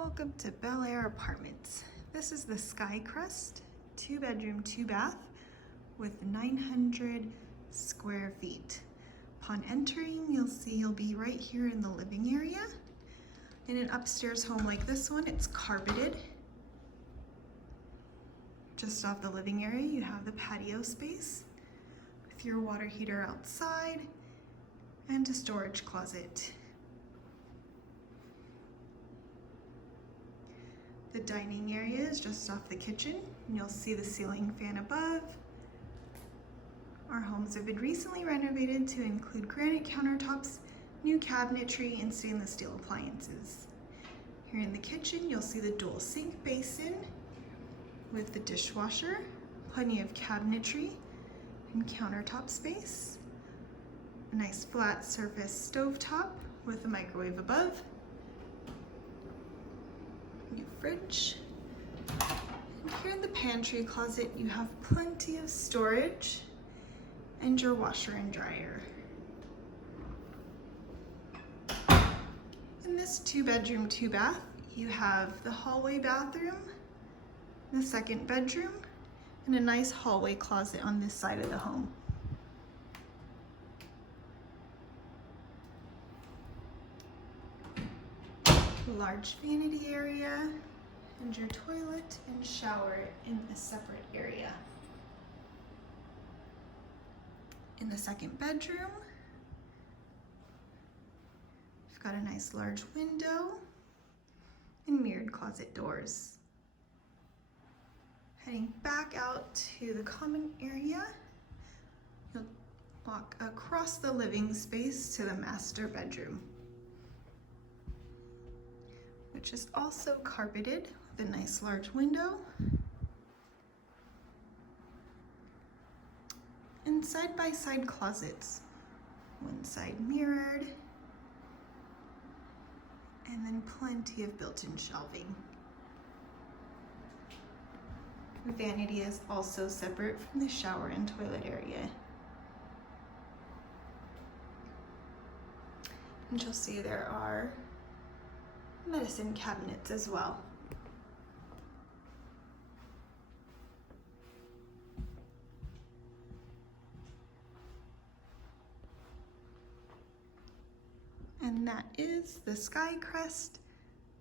Welcome to Bel Air Apartments. This is the Sky Crest, 2-bedroom, 2-bath with 900 square feet. Upon entering, you'll see you'll be right here in the living area. In an upstairs home like this one, it's carpeted. Just off the living area, you have the patio space with your water heater outside and a storage closet. The dining area is just off the kitchen, and you'll see the ceiling fan above. Our homes have been recently renovated to include granite countertops, new cabinetry, and stainless steel appliances. Here in the kitchen, you'll see the dual sink basin with the dishwasher, plenty of cabinetry and countertop space, a nice flat surface stovetop with a microwave above, new fridge. And here in the pantry closet, you have plenty of storage and your washer and dryer. In this 2-bedroom, 2-bath, you have the hallway bathroom, the second bedroom, and a nice hallway closet on this side of the home. Large vanity area, and your toilet and shower in a separate area. In the second bedroom, we've got a nice large window and mirrored closet doors. Heading back out to the common area, you'll walk across the living space to the master bedroom, which is also carpeted with a nice large window and side-by-side closets, one side mirrored, and then plenty of built-in shelving. The vanity is also separate from the shower and toilet area. And you'll see there are medicine cabinets as well. And that is the Sky Crest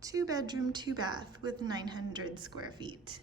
2-bedroom, 2-bath with 900 square feet.